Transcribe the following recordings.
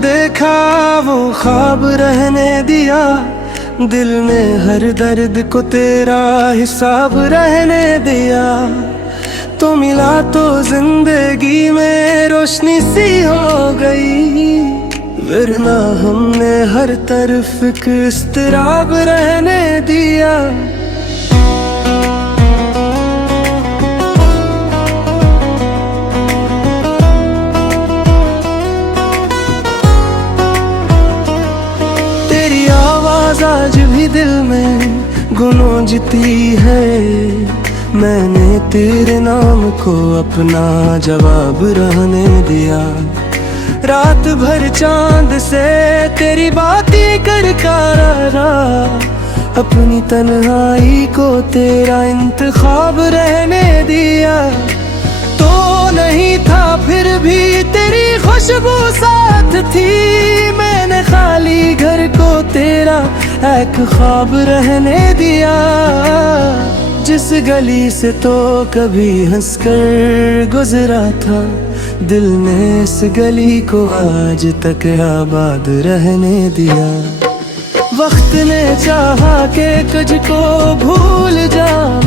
देखा वो ख्वाब रहने दिया, दिल ने हर दर्द को तेरा हिसाब रहने दिया। तो मिला तो जिंदगी में रोशनी सी हो गई, वरना हमने हर तरफ एक इस्तराब रहने दिया। तेरी आवाज आज भी दिल में गूंजती है, मैंने तेरे नाम को अपना जवाब रहने दिया। रात भर चांद से तेरी बातें करता रहा, अपनी तन्हाई को तेरा इंतखाब रहने दिया। तो नहीं था फिर भी तेरी खुशबू साथ थी, मैंने खाली घर को तेरा एक ख्वाब रहने दिया। जिस गली से तो कभी हंसकर गुजरा था, दिल ने इस गली को आज तक आबाद रहने दिया। वक्त ने चाहा कि तुझको भूल जाऊं,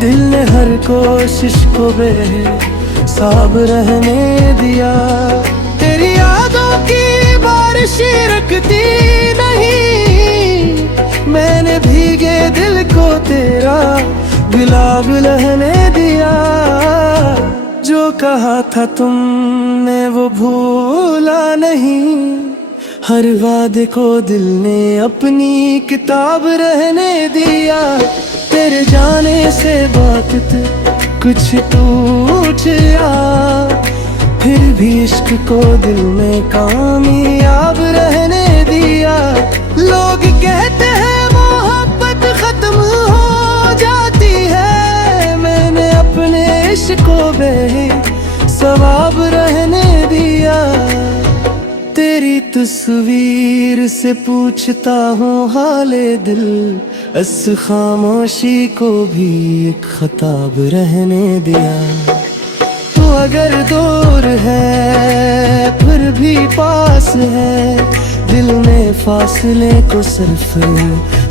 दिल ने हर कोशिश को बेहिसाब रहने दिया। तेरी यादों की बारिश रुकती नहीं, मैंने भीगे दिल को तेरा गुलाब रहने दिया। जो कहा था तुमने वो भूला नहीं, हर वादे को दिल ने अपनी किताब रहने दिया। तेरे जाने से वक्त कुछ टूट गया, फिर भी इश्क को दिल में कामयाब रहने दिया। लोग कहते हैं मोहब्बत खत्म हो जाती है, मैंने अपने इश्क को बेहिसाब रहने दिया। तेरी तस्वीर से पूछता हूँ हाले दिल, इस खामोशी को भी एक खताब रहने दिया। तू अगर दूर है फिर भी पास है, दिल ने फासले को सिर्फ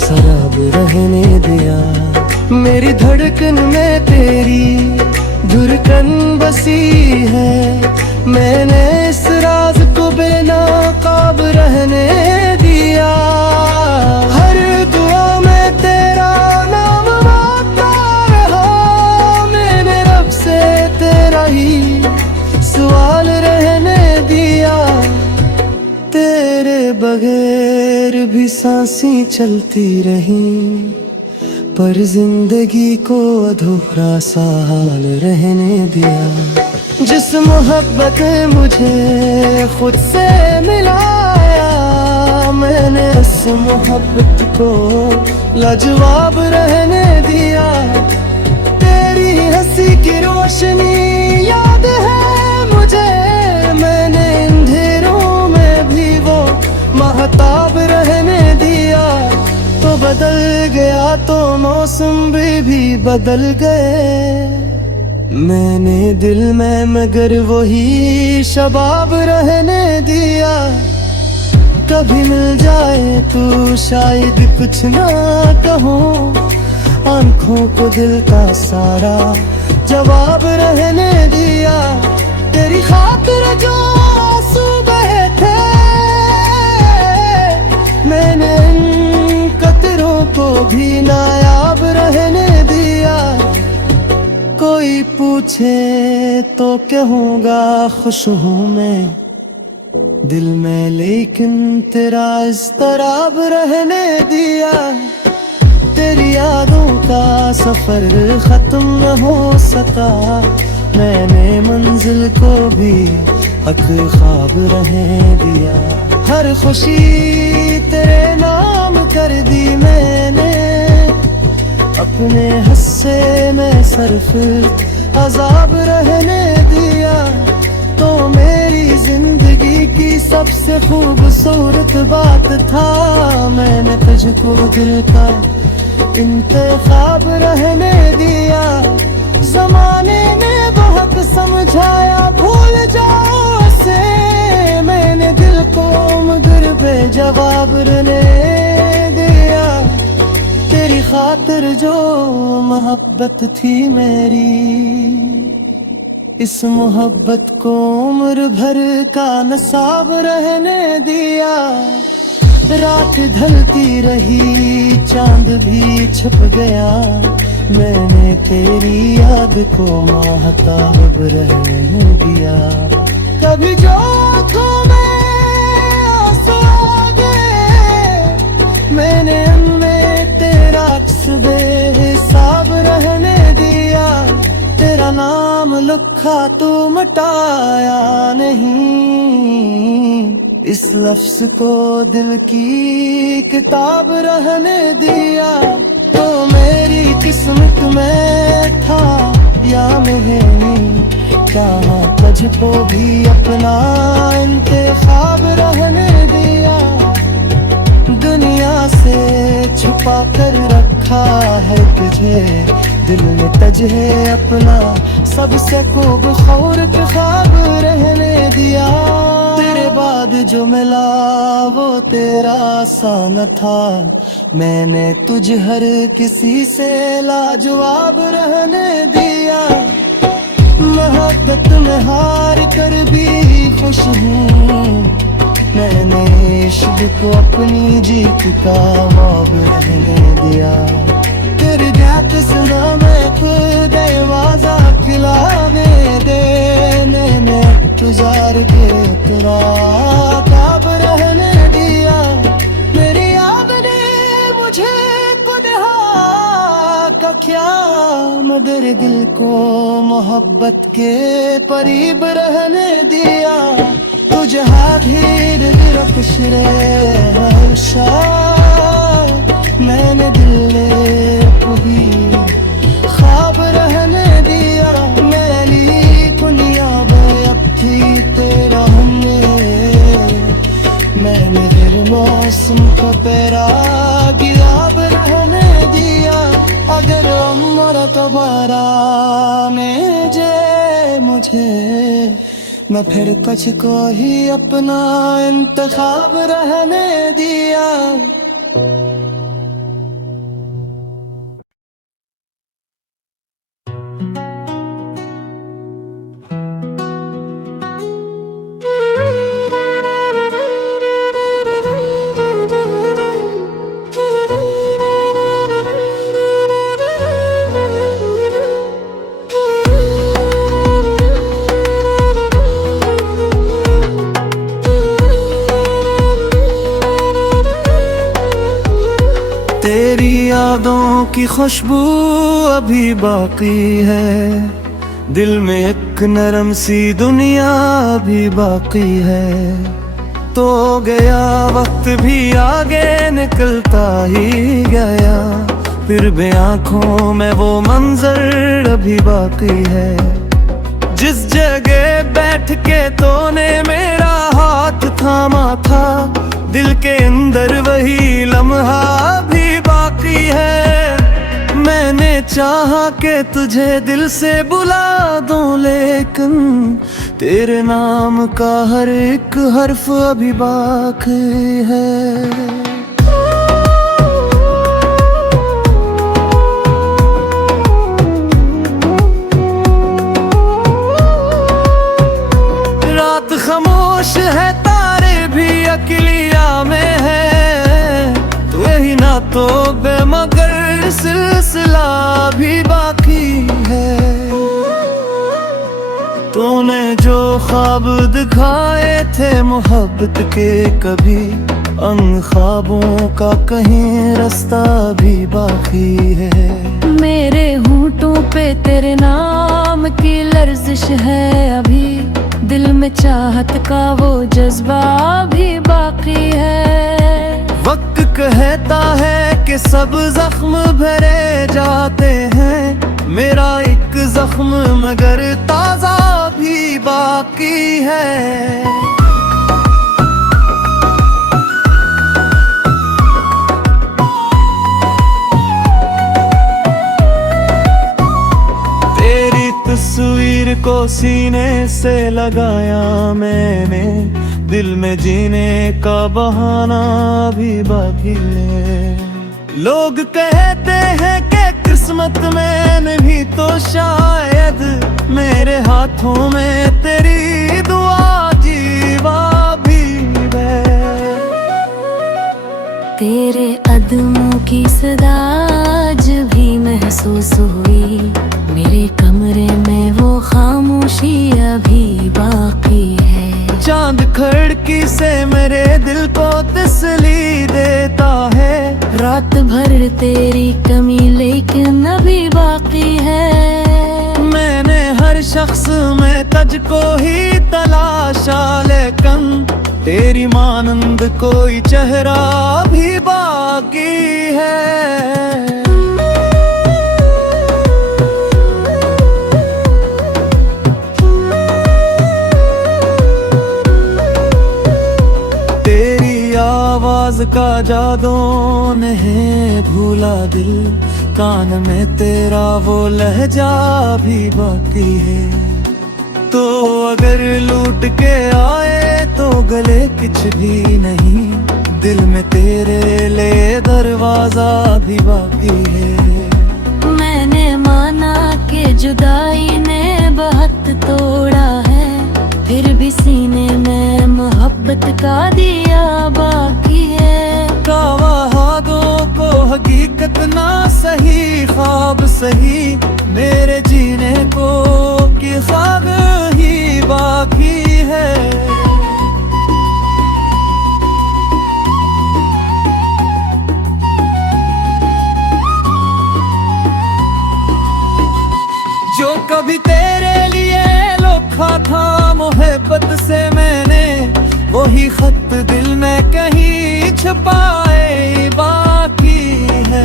शराब रहने दिया। मेरी धड़कन में तेरी धड़कन बसी है, मैंने इस राज को बेनकाब रहने दिया। हर दुआ में तेरा नाम मांगता रहा, मैंने रब से तेरा ही सवाल रहने दिया। तेरे बगैर भी सांसें चलती रही, पर जिंदगी को अधूरा सा हाल रहने दिया। जिस मोहब्बत ने मुझे खुद से मिलाया, मैंने उस मोहब्बत को लाजवाब रहने दिया। तेरी हंसी की रोशनी याद है मुझे, मैंने अंधेरों में भी वो महताब रहने दिया। तो बदल गया तो मौसम भी बदल गए, मैंने दिल में मगर वही शबाब रहने दिया। कभी मिल जाए तो शायद कुछ ना कहूँ, आंखों को दिल का सारा जवाब रहने दिया। तेरी खातिर जो आंसू बहे थे, मैंने इन कतरों को भी नायाब रहने दिया। कोई पूछे तो कहूँगा खुश हूँ मैं दिल में, लेकिन तेरा इज़्तिराब रहने दिया। तेरी यादों का सफर खत्म न हो सका, मैंने मंजिल को भी हक ख्वाब रहने दिया। हर खुशी तेरे नाम कर दी मैंने, अपने हिस्से में सिर्फ अजाब रहने दिया। तो मेरी जिंदगी की सबसे खूबसूरत बात था, मैंने तुझको दिल का इंतखाब रहने दिया। जमाने ने बहुत समझाया भूल जाओ उसे, मैंने दिल को मगर बेजवाब रहने दिया। तेरी खातिर जो मोहब्बत थी मेरी, इस मोहब्बत को उम्र भर का नसाब रहने दिया। रात ढलती रही, चांद भी छुप गया, मैंने तेरी याद को महताब रहने दिया। कभी जो आँखों में आंसू आ गए, मैंने उनमें तेरा अक्स बेहिसाब रहने दिया। तेरा नाम लिखा तू मिटाया नहीं, इस लफ्ज को दिल की किताब रहने दिया। तो मेरी किस्मत में था या नहीं, चाहा तुझको भी अपना इंतखाब रहने दिया। दुनिया से छुपा कर रखा है तुझे, दिल में तुझे अपना सबसे खूबसूरत ख्वाब रहने दिया। तेरे बाद जो मिला वो तेरा सा न था, मैंने तुझ हर किसी से लाजवाब रहने दिया। मोहब्बत में हार कर भी खुश हूँ, मैंने इश्क को अपनी जीत का ख्वाब रहने दिया। तेरी बात सुना मैं खुद वाजा खिलाने देने में गुजार के तेरा काब रहने दिया। मेरी आपने मुझे खुद का क्या, मगर दिल को मोहब्बत के करीब रहने दिया। तुझे धीर रखश हर्षा, मैंने दिल भी ख्वाब रहने दिया। मैली कुनिया अब थी तेरा हमने, मैंने फिर मौसम को तेरा गिराब रहने दिया। अगर उम्र दोबारा में जे मुझे, मैं फिर कुछ को ही अपना इंतखाब रहने दिया। तेरी यादों की खुशबू अभी बाकी है, दिल में एक नरम सी दुनिया भी बाकी है। तो गया वक्त भी आगे निकलता ही गया, फिर भी आँखों में वो मंजर अभी बाकी है। जिस जगह बैठ के तूने मेरा हाथ थामा था, दिल के अंदर वही लम्हा भी बाकी है। मैंने चाहा कि तुझे दिल से बुला दूं, लेकिन तेरे नाम का हर एक हर्फ अभी बाकी है। खामोश है, तारे भी अकेलिया में है, तू ही ना तो मगर सिलसिला भी बाकी है। तूने जो ख्वाब दिखाए थे मोहब्बत के, कभी उन ख्वाबों का कहीं रास्ता भी बाकी है। मेरे होंठों पे तेरे नाम की लर्जिश है अभी, दिल में चाहत का वो जज्बा भी बाकी है। वक्त कहता है कि सब जख्म भरे जाते हैं, मेरा एक जख्म मगर ताजा भी बाकी है। तस्वीर को सीने से लगाया मैंने, दिल में जीने का बहाना भी बाकी है। लोग कहते हैं कि किस्मत में नहीं तो शायद मेरे हाथों में तेरी दुआ जीवा भी है। तेरे कदमों की सदा आज भी महसूस हुई, मेरे कमरे में वो खामोशी अभी बाकी है। चांद खिड़की से मेरे दिल को तसल्ली देता है, रात भर तेरी कमी लेकिन अभी बाकी है। मैंने हर शख्स में तुझको ही तलाशा, लेकिन तेरी मानंद कोई चेहरा भी बाकी है। तेरी आवाज का जादू नहीं भूला दिल, कान में तेरा वो लहजा भी बाकी है। तो अगर लूट के आए तो गले कुछ भी नहीं, दिल में तेरे लिए दरवाजा भी बाकी है। मैंने माना कि जुदाई ने बहुत तोड़ा है, फिर भी सीने में मोहब्बत का दिया बाकी है। वादों को हकीकत ना सही ख्वाब सही, मेरे जीने को की ख्वाब ही बाकी है। जो कभी तेरे लिए लिखा था मोहब्बत से मैंने, वही खत दिल में कहीं छुपाए बाकी है।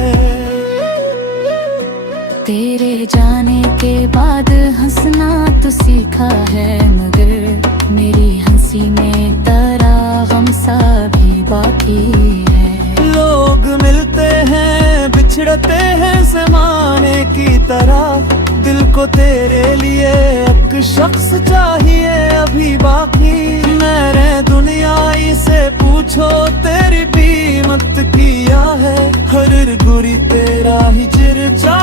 तेरे जाने के बाद हंसना तो सीखा है, मगर मेरी हंसी में तेरा गम सा भी बाकी है। लोग मिलते हैं बिछड़ते हैं ज़माने की तरह, दिल को तेरे लिए एक शख्स चाहिए अभी बाकी। मेरे दुनियाई से पूछो तेरी कीमत किया है, हर गुरी तेरा ही चर्चा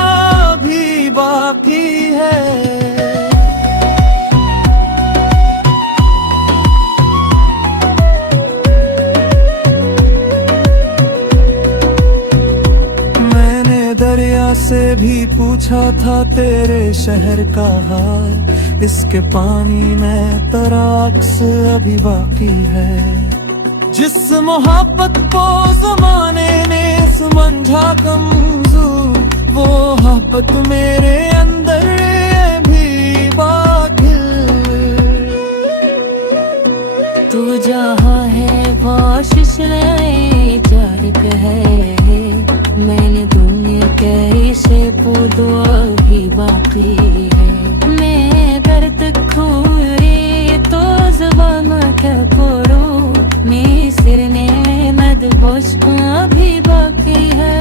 भी बाकी है। दरिया से भी पूछा था तेरे शहर का हाल, इसके पानी में तेरा अक्स अभी बाकी है। जिस मोहब्बत को जमाने ने समझा कमजोर, वो मोहब्बत मेरे अंदर भी बाकी। तू जहाँ है वाशिश जारक है, मैंने दुनिया कैसे दुआ भी बाकी है। मैं करत खूरी तो जबाना क्या करो, मैं सिर ने मद बोझ भी बाकी है।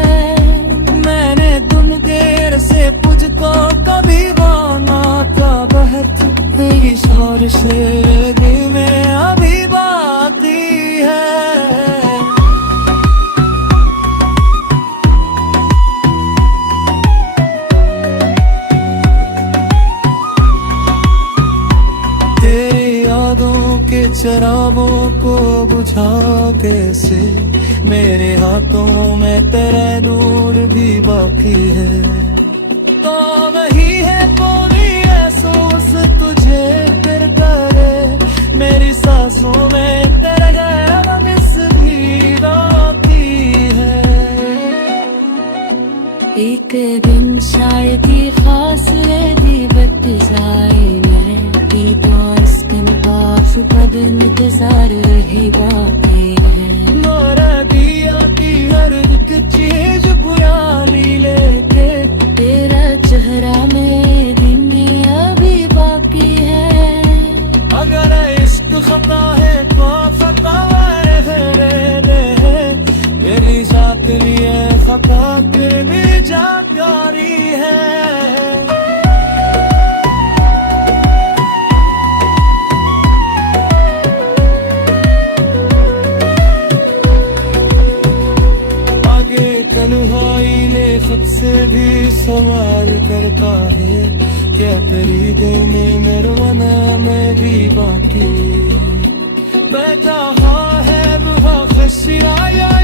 मैंने तुम देर से तुझको कभी वाना का बहत, तेरी शौर से दिल में अभी बाकी है। शराबों को बुझा कैसे, मेरे हाथों में तेरा नूर भी बाकी है। तो वही है कोई एहसास तुझे फिर करे, मेरी सांसों में तेरा गैर मिस भी बाकी है। एक दिन शायद ही खास दी बत जाए, मैं भी तो इसकन बाफ पद इंतजार ही बाकी है। मोरा दिया की हर एक चीज बुराली लेके, तेरा चेहरा मेरे में अभी बाकी है। अगर इश्क खता है तो खता है, मेरी जात लिए खता के भी जाकारी है। खुद से भी सवाल करता है, क्या तेरी दिल में नरवना मैं भी बाकी बैठा हाँ है वो खशिया